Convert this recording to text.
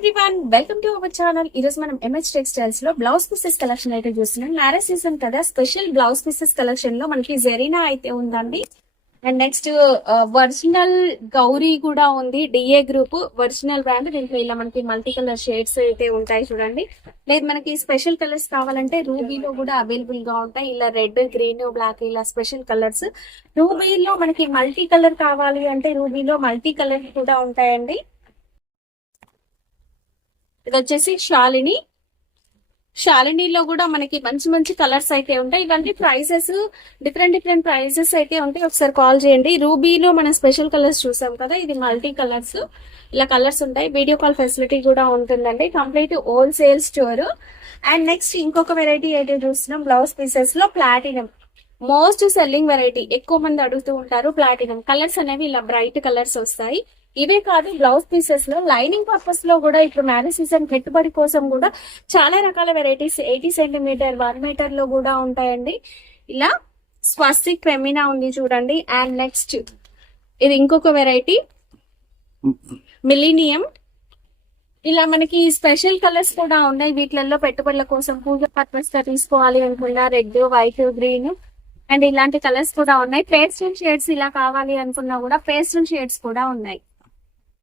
Everyone, welcome to our channel. ఈ రోజు మనం ఎంహెచ్ టెక్స్టైల్స్ లో బ్లౌజ్ పీసెస్ కలెక్షన్ అయితే చూస్తున్నాం. మ్యారేజ్ సీజన్ కదా, స్పెషల్ బ్లౌజ్ పీసెస్ కలెక్షన్ లో మనకి జెరీనా అయితే ఉందండి. అండ్ నెక్స్ట్ ఒరిజినల్ గౌరీ కూడా ఉంది. DA group original brand. దీంట్లో ఇలా మనకి మల్టీ కలర్ షేడ్స్ అయితే ఉంటాయి చూడండి. లేదు మనకి స్పెషల్ కలర్స్ కావాలంటే రూబీలో కూడా అవైలబుల్ గా ఉంటాయి. ఇలా రెడ్, గ్రీన్, బ్లాక్ ఇలా స్పెషల్ కలర్స్. రూబీలో మనకి మల్టీ కలర్ కావాలి అంటే రూబీలో మల్టీ కలర్ కూడా ఉంటాయండి. ఇది వచ్చేసి శాలినిలో కూడా మనకి మంచి మంచి కలర్స్ అయితే ఉంటాయి. ఇవన్నీ ప్రైసెస్ డిఫరెంట్ ప్రైసెస్ అయితే ఉంటాయి. ఒకసారి కాల్ చేయండి. రూబీలో మనం స్పెషల్ కలర్స్ చూసాం కదా, ఇది మల్టీ కలర్స్. ఇలా కలర్స్ ఉంటాయి. వీడియో కాల్ ఫెసిలిటీ కూడా ఉంటుందండి. Complete wholesale store. And next ఇంకొక వెరైటీ అయితే చూస్తున్నాం బ్లౌజ్ పీసెస్ లో. Platinum most selling variety. ఎక్కువ మంది అడుగుతూ ఉంటారు. ప్లాటినం కలర్స్ అనేవి ఇలా బ్రైట్ కలర్స్ వస్తాయి. ఇవే కాదు, బ్లౌజ్ పీసెస్ లో లైనింగ్ పర్పస్ లో కూడా ఇప్పుడు మ్యారేజ్ సీజన్ పెట్టుబడి కోసం కూడా చాలా రకాల వెరైటీస్ 80 సెంటీమీటర్ 1 మీటర్ లో కూడా ఉంటాయండి. ఇలా స్వస్తిక్ ఫెమినా ఉంది చూడండి. అండ్ నెక్స్ట్ ఇది ఇంకొక వెరైటీ మిలీనియం. ఇలా మనకి స్పెషల్ కలర్స్ కూడా ఉన్నాయి. వీటిలలో పెట్టుబడుల కోసం పూజ పర్పస్ గా తీసుకోవాలి అనుకున్నా రెడ్, వైట్, గ్రీన్ అండ్ ఇలాంటి కలర్స్ కూడా ఉన్నాయి. పేస్టల్ షేడ్స్ ఇలా కావాలి అనుకున్నా కూడా పేస్టల్ షేడ్స్ కూడా ఉన్నాయి.